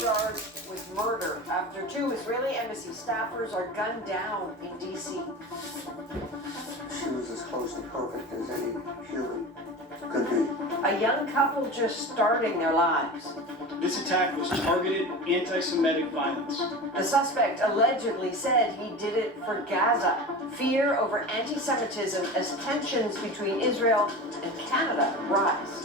Charged with murder after two Israeli embassy staffers are gunned down in D.C. She was as close to perfect as any human could be. A young couple just starting their lives. This attack was targeted anti-Semitic violence. The suspect allegedly said he did it for Gaza. Fear over anti-Semitism as tensions between Israel and Canada rise.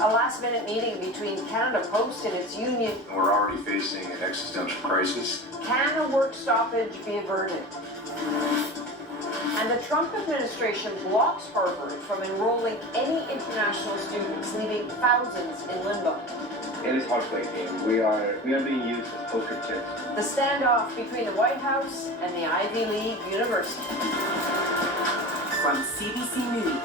A last-minute meeting between Canada Post and its union. We're already facing an existential crisis. Can a work stoppage be averted? And the Trump administration blocks Harvard from enrolling any international students, leaving thousands in limbo. It is heartbreaking. We are being used as poker chips. The standoff between the White House and the Ivy League University. From CBC News,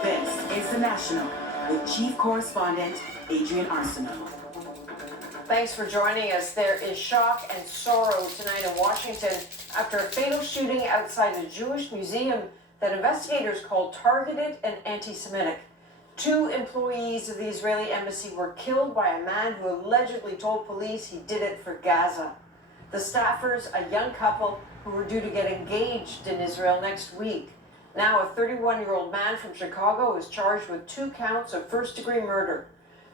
this is The National with Chief Correspondent Adrienne Arsenault. Thanks for joining us. There is shock and sorrow tonight in Washington after a fatal shooting outside a Jewish museum that investigators call targeted and anti-Semitic. Two employees of the Israeli embassy were killed by a man who allegedly told police he did it for Gaza. The staffers, a young couple who were due to get engaged in Israel next week. Now a 31-year-old man from Chicago is charged with 2 counts of first-degree murder.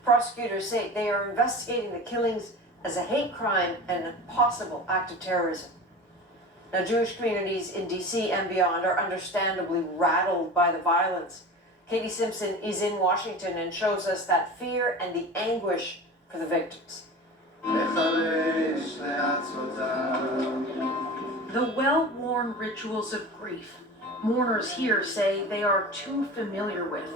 Prosecutors say they are investigating the killings as a hate crime and a possible act of terrorism. Now, Jewish communities in D.C. and beyond are understandably rattled by the violence. Katie Simpson is in Washington and shows us that fear and the anguish for the victims. The well-worn rituals of grief. Mourners here say they are too familiar with.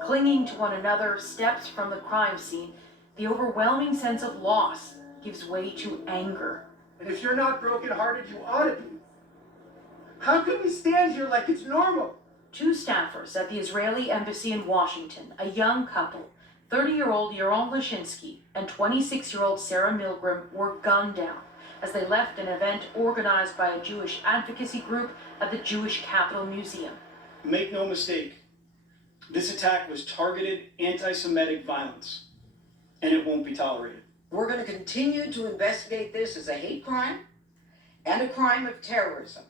Clinging to one another steps from the crime scene, the overwhelming sense of loss gives way to anger. And if you're not brokenhearted, you ought to be. How can we stand here like it's normal? 2 staffers at the Israeli embassy in Washington, a young couple, 30-year-old Yaron Lashinsky and 26-year-old Sarah Milgram, were gunned down as they left an event organized by a Jewish advocacy group at the Jewish Capitol Museum. Make no mistake, this attack was targeted anti-Semitic violence, and it won't be tolerated. We're going to continue to investigate this as a hate crime and a crime of terrorism,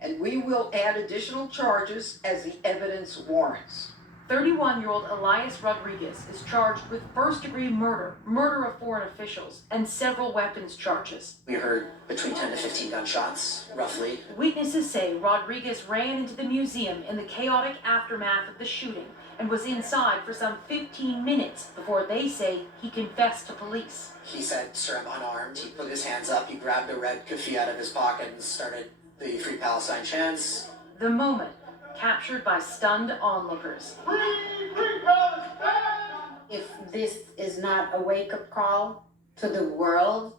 and we will add additional charges as the evidence warrants. 31-year-old Elias Rodriguez is charged with first-degree murder, murder of foreign officials, and several weapons charges. We heard between 10 to 15 gunshots, roughly. Witnesses say Rodriguez ran into the museum in the chaotic aftermath of the shooting and was inside for some 15 minutes before they say he confessed to police. He said, "Sir, I'm unarmed." He put his hands up, he grabbed a red kufi out of his pocket and started the Free Palestine chants. The moment captured by stunned onlookers. If this is not a wake-up call to the world,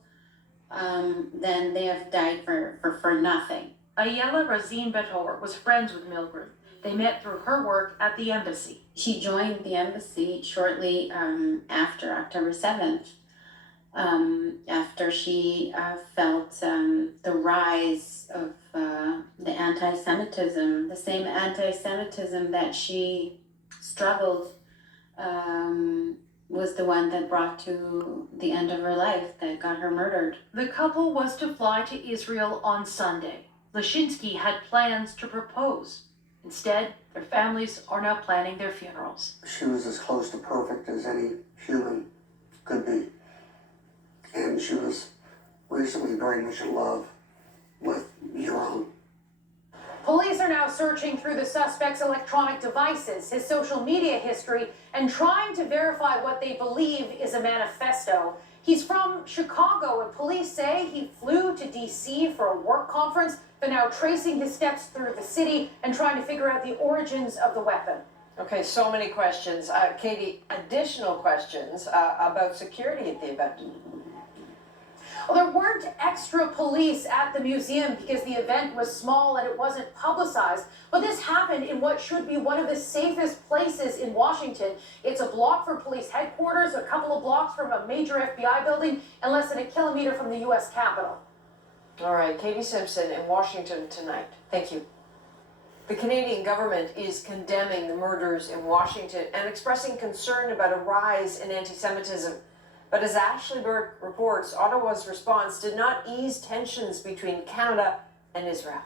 then they have died for nothing. Ayala Razin Bethor was friends with Milgram. They met through her work at the embassy. She joined the embassy shortly after October 7th, after she felt the rise of the anti-Semitism, the same anti-Semitism that she struggled was the one that brought to the end of her life, that got her murdered. The couple was to fly to Israel on Sunday. Lashinsky had plans to propose. Instead, their families are now planning their funerals. She was as close to perfect as any human could be. And she was recently very much in love with Yaron. Police are now searching through the suspect's electronic devices, his social media history, and trying to verify what they believe is a manifesto. He's from Chicago, and police say he flew to D.C. for a work conference. They're now tracing his steps through the city and trying to figure out the origins of the weapon. Okay, so many questions. Katie, additional questions about security at the event. Well, there weren't extra police at the museum because the event was small and it wasn't publicized. But this happened in what should be one of the safest places in Washington. It's a block from police headquarters, a couple of blocks from a major FBI building, and less than a kilometer from the U.S. Capitol. All right, Katie Simpson in Washington tonight. Thank you. The Canadian government is condemning the murders in Washington and expressing concern about a rise in anti-Semitism. But as Ashley Burke reports, Ottawa's response did not ease tensions between Canada and Israel.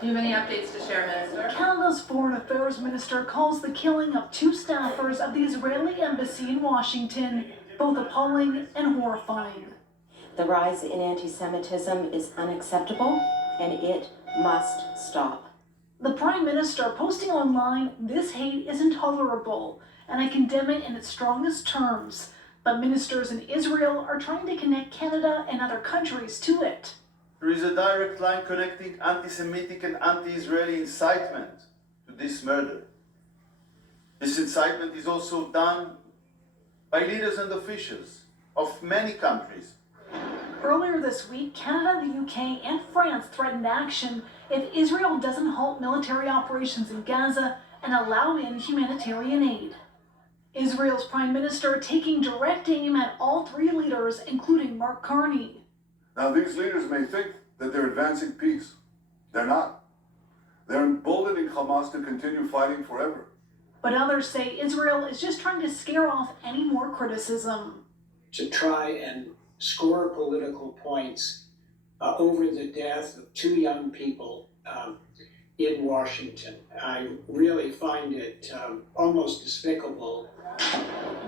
Do you have any updates to share, Minister? Canada's Foreign Affairs Minister calls the killing of 2 staffers of the Israeli embassy in Washington both appalling and horrifying. The rise in anti-Semitism is unacceptable, and it must stop. The Prime Minister posting online, "This hate is intolerable, and I condemn it in its strongest terms." But ministers in Israel are trying to connect Canada and other countries to it. There is a direct line connecting anti-Semitic and anti-Israeli incitement to this murder. This incitement is also done by leaders and officials of many countries. Earlier this week, Canada, the UK, and France threatened action if Israel doesn't halt military operations in Gaza and allow in humanitarian aid. Israel's Prime Minister taking direct aim at all 3 leaders, including Mark Carney. Now, these leaders may think that they're advancing peace. They're not. They're emboldening Hamas to continue fighting forever. But others say Israel is just trying to scare off any more criticism. To try and score political points over the death of 2 young people in Washington. I really find it almost despicable.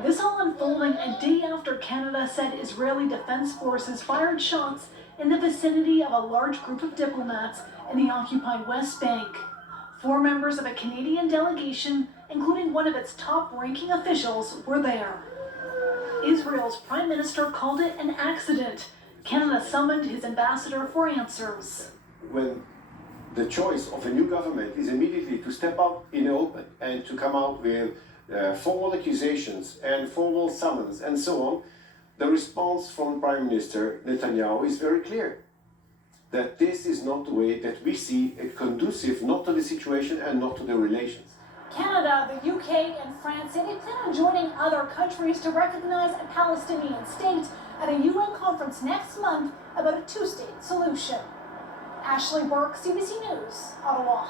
This all unfolding a day after Canada said Israeli Defense Forces fired shots in the vicinity of a large group of diplomats in the occupied West Bank. 4 members of a Canadian delegation, including one of its top-ranking officials, were there. Israel's Prime Minister called it an accident. Canada summoned his ambassador for answers. When the choice of a new government is immediately to step up in the open and to come out with formal accusations and formal summons and so on, the response from Prime Minister Netanyahu is very clear. That this is not the way that we see it conducive not to the situation and not to the relations. Canada, the UK, and France say they plan on joining other countries to recognize a Palestinian state at a UN conference next month about a 2-state solution. Ashley Burke, CBC News, Ottawa.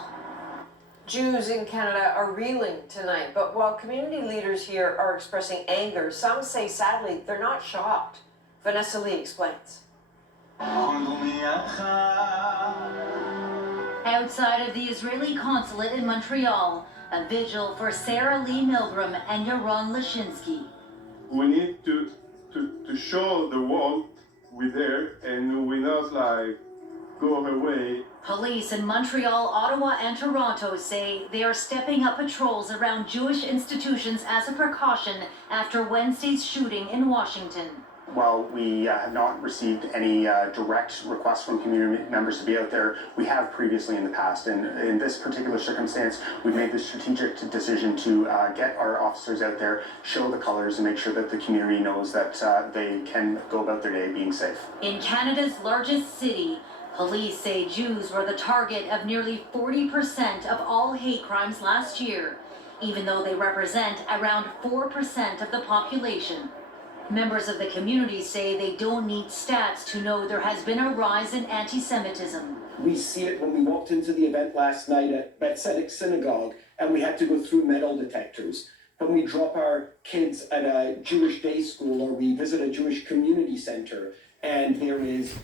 Jews in Canada are reeling tonight, but while community leaders here are expressing anger, some say sadly they're not shocked. Vanessa Lee explains. Outside of the Israeli consulate in Montreal, a vigil for Sarah Lee Milgram and Yaron Lashinsky. We need to show the world we're there and we not like go away. Police in Montreal, Ottawa, and Toronto say they are stepping up patrols around Jewish institutions as a precaution after Wednesday's shooting in Washington. While we have not received any direct requests from community members to be out there, we have previously in the past. And in this particular circumstance, we've made the strategic decision to get our officers out there, show the colors, and make sure that the community knows that they can go about their day being safe. In Canada's largest city, police say Jews were the target of nearly 40% of all hate crimes last year, even though they represent around 4% of the population. Members of the community say they don't need stats to know there has been a rise in anti-Semitism. We see it when we walked into the event last night at Tzedek Synagogue and we had to go through metal detectors. When we drop our kids at a Jewish day school or we visit a Jewish community center and there is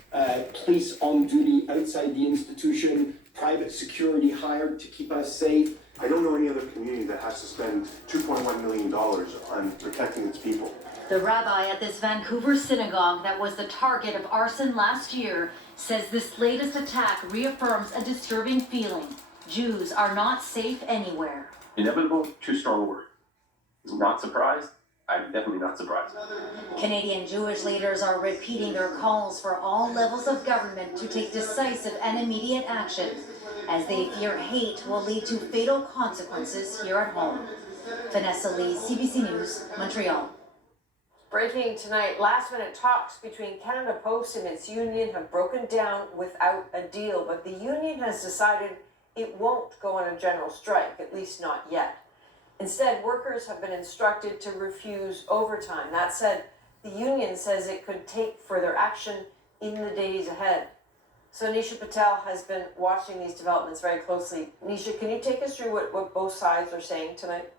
police on duty outside the institution, private security hired to keep us safe. I don't know any other community that has to spend $2.1 million on protecting its people. The rabbi at this Vancouver synagogue that was the target of arson last year says this latest attack reaffirms a disturbing feeling. Jews are not safe anywhere. Inevitable, too strong a word. Not surprised? I'm definitely not surprised. Canadian Jewish leaders are repeating their calls for all levels of government to take decisive and immediate action, as they fear hate will lead to fatal consequences here at home. Vanessa Lee, CBC News, Montreal. Breaking tonight, last-minute talks between Canada Post and its union have broken down without a deal, but the union has decided it won't go on a general strike, at least not yet. Instead, workers have been instructed to refuse overtime. That said, the union says it could take further action in the days ahead. So Nisha Patel has been watching these developments very closely. Nisha, can you take us through what both sides are saying tonight?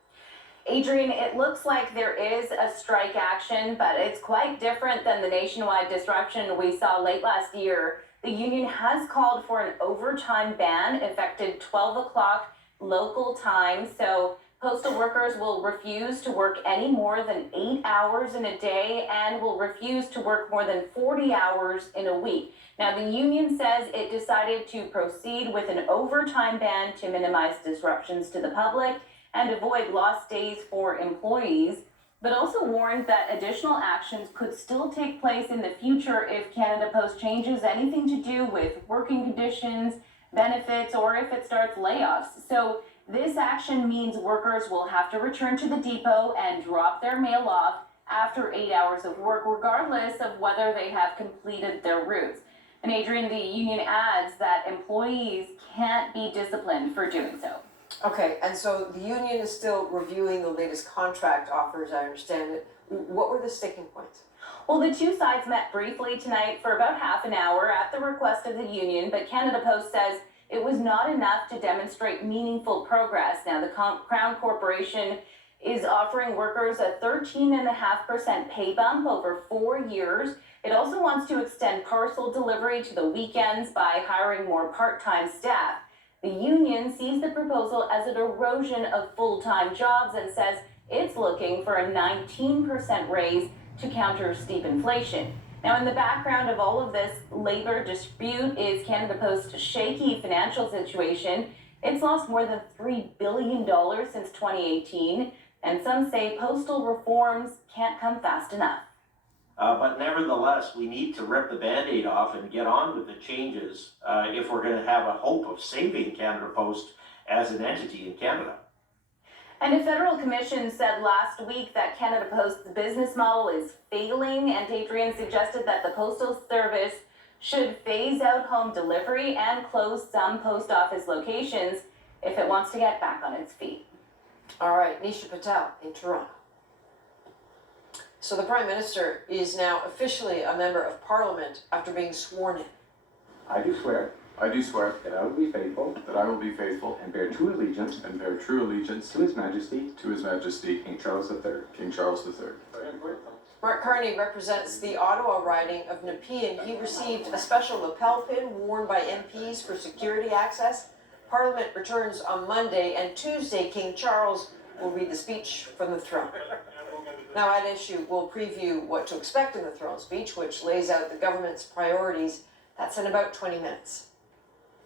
Adrian, it looks like there is a strike action, but it's quite different than the nationwide disruption we saw late last year. The union has called for an overtime ban effective 12 o'clock local time, so postal workers will refuse to work any more than 8 hours in a day and will refuse to work more than 40 hours in a week. Now, the union says it decided to proceed with an overtime ban to minimize disruptions to the public and avoid lost days for employees, but also warned that additional actions could still take place in the future if Canada Post changes anything to do with working conditions, benefits, or if it starts layoffs. So this action means workers will have to return to the depot and drop their mail off after 8 hours of work, regardless of whether they have completed their routes. And Adrian, the union adds that employees can't be disciplined for doing so. Okay, and so the union is still reviewing the latest contract offers, I understand it. What were the sticking points? Well, the two sides met briefly tonight for about half an hour at the request of the union, but Canada Post says it was not enough to demonstrate meaningful progress. Now, the Crown Corporation is offering workers a 13.5% pay bump over 4 years. It also wants to extend parcel delivery to the weekends by hiring more part-time staff. The union sees the proposal as an erosion of full-time jobs and says it's looking for a 19% raise to counter steep inflation. Now, in the background of all of this labor dispute is Canada Post's shaky financial situation. It's lost more than $3 billion since 2018, and some say postal reforms can't come fast enough. But nevertheless, we need to rip the Band-Aid off and get on with the changes if we're going to have a hope of saving Canada Post as an entity in Canada. And a federal commission said last week that Canada Post's business model is failing, and Adrian suggested that the Postal Service should phase out home delivery and close some post office locations if it wants to get back on its feet. All right, Nisha Patel in Toronto. So the Prime Minister is now officially a member of Parliament after being sworn in. I do swear. I do swear that I will be faithful. That I will be faithful and bear true allegiance. And bear true allegiance to His Majesty. To His Majesty, King Charles III. King Charles III. Mark Carney represents the Ottawa riding of Nepean. He received a special lapel pin worn by MPs for security access. Parliament returns on Monday, and Tuesday King Charles will read the speech from the throne. Now at issue, we'll preview what to expect in the throne speech, which lays out the government's priorities. That's in about 20 minutes.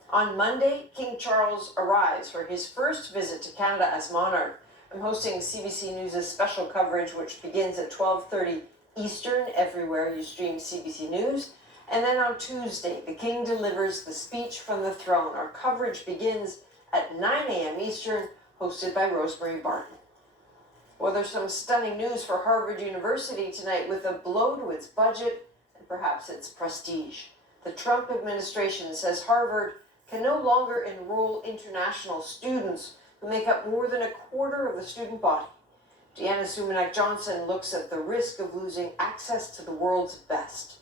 On Monday, King Charles arrives for his first visit to Canada as monarch. I'm hosting CBC News' special coverage, which begins at 12:30 Eastern, everywhere you stream CBC News. And then on Tuesday, the King delivers the speech from the throne. Our coverage begins at 9 a.m. Eastern, hosted by Rosemary Barton. Well, there's some stunning news for Harvard University tonight with a blow to its budget and perhaps its prestige. The Trump administration says Harvard can no longer enroll international students who make up more than a quarter of the student body. Deanna Sumanak-Johnson looks at the risk of losing access to the world's best.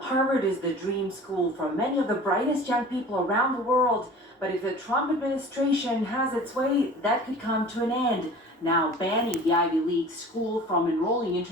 Harvard is the dream school for many of the brightest young people around the world, but if the Trump administration has its way, that could come to an end. Now banning the Ivy League school from enrolling